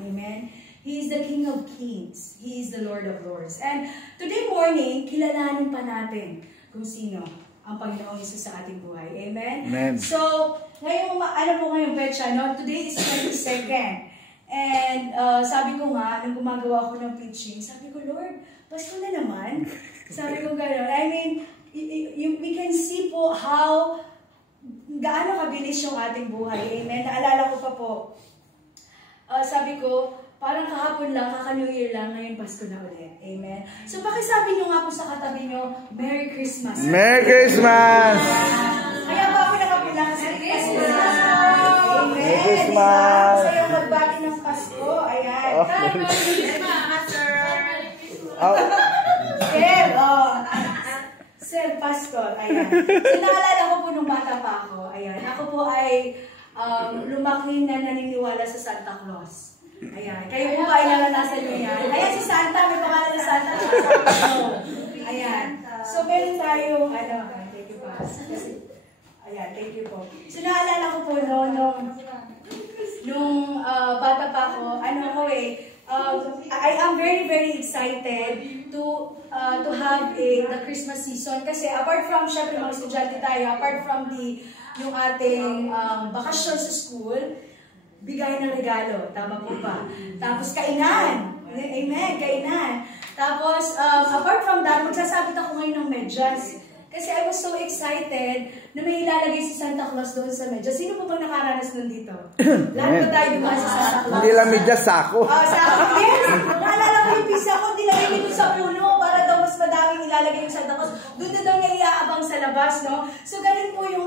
Amen? He is the King of Kings. He is the Lord of Lords. And today morning, kilalanin pa natin kung sino ang Panginoong Hesus sa ating buhay. Amen? Amen. So, ngayon, alam mo ngayong petsa, no? Today is 22nd. And sabi ko nga, nung gumagawa ako ng preaching, sabi ko, Lord, Pasko na naman. Sabi ko gano'n. I mean, we can see po how gaano kabilis yung ating buhay. Amen? Naalala ko pa po. Sabi ko, parang kahapon lang, kaka-New Year lang, ngayon Pasko na ulit. Amen? So, pakisabi nyo nga po sa katabi nyo, Merry Christmas. Merry Christmas! Kaya ba ako nakapila kasi Christmas? Amen. Merry Christmas! Sa'yo magbati ng Pasko. Ayan. Oh. Sir, Pastor. Ayan. So, naalala ko po nung bata pa ako. Ayan. Ako po ay lumaki na naniniwala sa Santa Claus. Ayan. Kayo po ba ay naranasan nyo yan? Ayan, si Santa. May pangalan na Santa. Ayan. So, meron tayong, thank you pa. Ayan, thank you po. So, naalala ko po nung bata pa ako, I am very, very excited to have the Christmas season. Kasi apart from, syempre mga estudyante tayo, apart from yung ating bakasyon sa school, bigay ng regalo. Tama po ba? Tapos kainan. Amen, kainan. Tapos, apart from that, magsasabit ako ngayon ng medyas. Kasi I was so excited na may ilalagay si Santa Claus doon sa medyas. Sino po bang nakaranas nun dito? Lahat ba tayo dumaan sa Santa Claus? Hindi lang medyas, sako. Sako, yes! Naalala ko yung pisa ko, dinagay nito sa puno para daw mas madaming ilalagay yung Santa Claus. Doon na daw niya iaabang sa labas, no? So, ganun po yung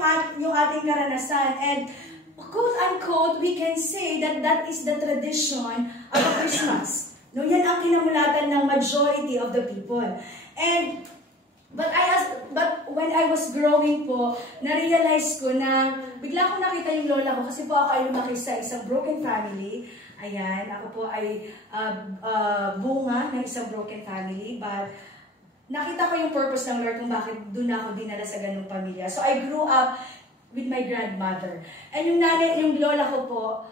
ating karanasan. And, quote-unquote, we can say that that is the tradition of a Christmas. No, yan ang kinamulatan ng majority of the people. And, but when I was growing po, na-realize ko na bigla ko nakita yung lola ko kasi po ako ay lumaki sa isang broken family. Ayan, ako po ay bunga ng isang broken family. But nakita ko yung purpose ng Lord kung bakit doon ako dinala sa ganung pamilya. So I grew up with my grandmother. And yung lola ko po,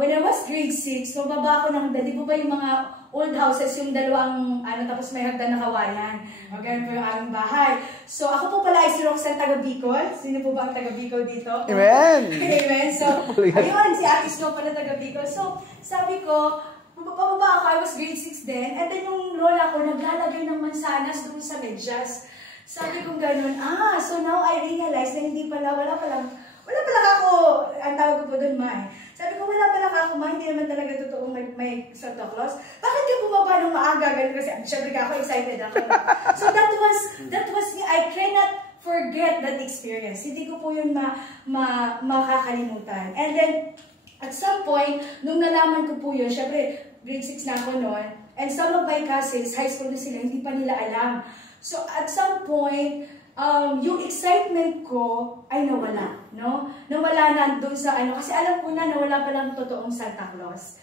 when I was grade 6, mababa ako ng, di po ba yung mga old houses, yung dalawang, tapos may hagdan na kawayan. Okay, po yung aming bahay. So, ako po pala ay si Roxanne taga Bicol. Sino po ba ang taga Bicol dito? Amen! Amen. So, ayun, si Ate Snow pala taga Bicol. So, sabi ko, pababa ako, I was grade 6 din. And then yung lola ko, naglalagay ng mansanas doon sa medyas. Sabi ko ganun, so now I realize na hindi pala, wala pala ako, ang tawag ko po doon, May. Sabi ko, wala pala ako, May, hindi naman talaga totoo may Santa Claus. Bakit ka bumaba ng maaga? Ganun kasi, syempre ako, excited ako. So that was me. I cannot forget that experience. Hindi ko po yun makakalimutan. And then, at some point, nung nalaman ko po yun, syempre, grade 6 na ako noon, and some of my cousins, high school na sila, hindi pa nila alam. So, at some point, yung excitement ko ay nawala, no? Nawala na doon sa kasi alam ko na wala palang totoong Santa Claus.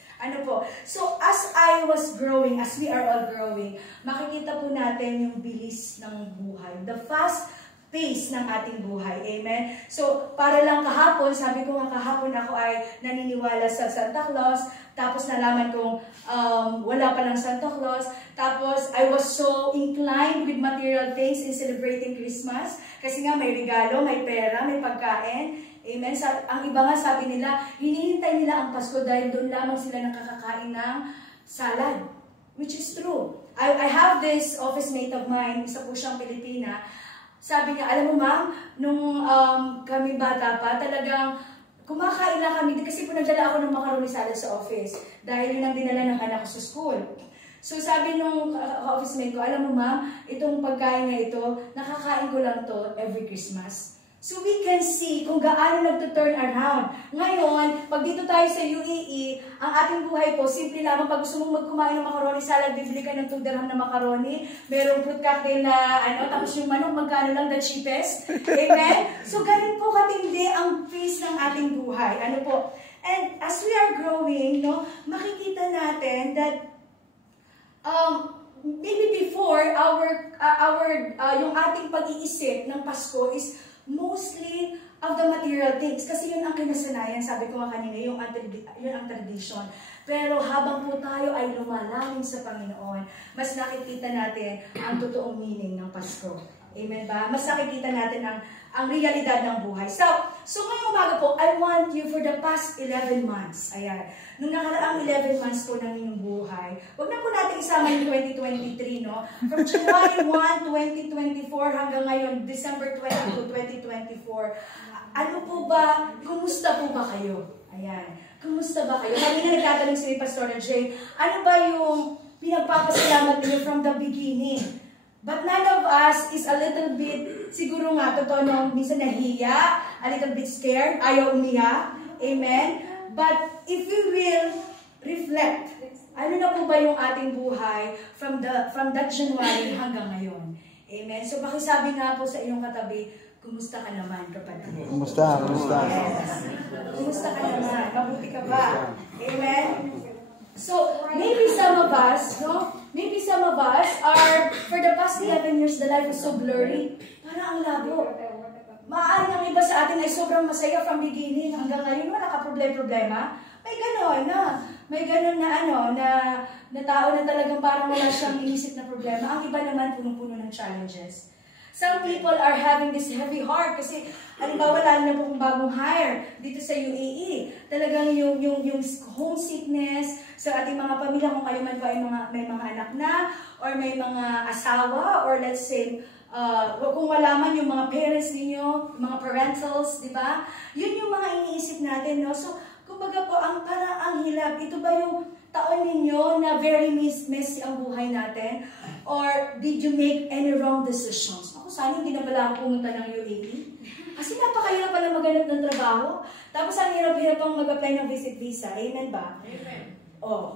So, as I was growing, as we are all growing, makikita po natin yung bilis ng buhay. The fast pace ng ating buhay. Amen? So, para lang kahapon, sabi ko nga kahapon ako ay naniniwala sa Santa Claus, tapos nalaman kong wala palang Santa Claus, tapos I was so inclined with material things in celebrating Christmas, kasi nga may regalo, may pera, may pagkain. Amen? Ang iba nga sabi nila, hinihintay nila ang Pasko dahil doon lamang sila nakakakain ng salad. Which is true. I have this office mate of mine, isa po siyang Pilipina. Sabi niya, alam mo ma'am, nung kami bata pa, talagang kumakain na kami. Kasi po nagdala ako ng macaroni salad sa office. Dahil yun ang dinala ng anak ko sa school. So sabi nung office mate ko, alam mo ma'am, itong pagkain na ito, nakakain ko lang to every Christmas. So we can see kung gaano nagto-turn around. Ngayon, pag dito tayo sa UAE, ang ating buhay po, simple lamang pag gusto mong magkumain ng macaroni salad, bibili ka ng 2 dirham na macaroni, merong fruit cocktail na tapos yung manok, magkano lang the cheapest. Amen? So ganun po katindi ang pace ng ating buhay. And as we are growing, makikita natin that maybe before yung ating pag-iisip ng Pasko is mostly of the material things. Kasi yun ang kinasanayan, sabi ko nga kanina, yun ang tradition. Pero habang po tayo ay lumalalim sa Panginoon, mas nakikita natin ang totoong meaning ng Pasko. Amen ba? Mas nakikita natin ang realidad ng buhay. So ngayong umaga po, I want you for the past 11 months. Ayan. Nung nakaraang 11 months po ng inyong buhay, huwag na po natin isama yung 2023, no? From January 1, 2024 hanggang ngayon, December 22, 2024. Ano po ba, kumusta po ba kayo? Ayan. Kumusta ba kayo? Kanina nagtatanong si Pastor Jane, ano ba yung pinagpapasalamat niyo from the beginning? But none of us is a little bit, siguro nga, totoo no, minsan nahiya, a little bit scared, ayaw umiyak. Amen? But if we will reflect, ano na po ba yung ating buhay from that January hanggang ngayon? Amen? So pakisabi nga po sa iyong katabi, kumusta ka naman, kapatid? Kumusta? Yes. Kumusta ka naman? Mabuti ka ba? Amen? So, maybe some of us, no? Maybe some of us are, for the past 11 years, the life is so blurry. Parang ang labo. Maaari ang iba sa atin ay sobrang masaya from beginning hanggang ngayon, wala ka problema. May gano'n na. May gano'n na na tao na talagang parang wala siyang inisip na problema. Ang iba naman punong-puno ng challenges. Some people are having this heavy heart kasi halimbawa wala na pong bagong hire dito sa UAE. Talagang yung homesickness sa ating mga pamilya, kung kayo man ba ay may mga anak na or may mga asawa or let's say kung wala man yung mga parents ninyo, mga parentals, di ba? Yun yung mga iniisip natin, no? So, kumbaga po, parang ang hilab, ito ba yung taon ninyo na very messy ang buhay natin? Or did you make any wrong decisions? Ako, sana hindi na pala ako pumunta ng UAE. Kasi napakahirap pala maghanap ng trabaho. Tapos ang hirap-hirap pang mag-apply ng visit visa. Amen ba? Amen. Oh.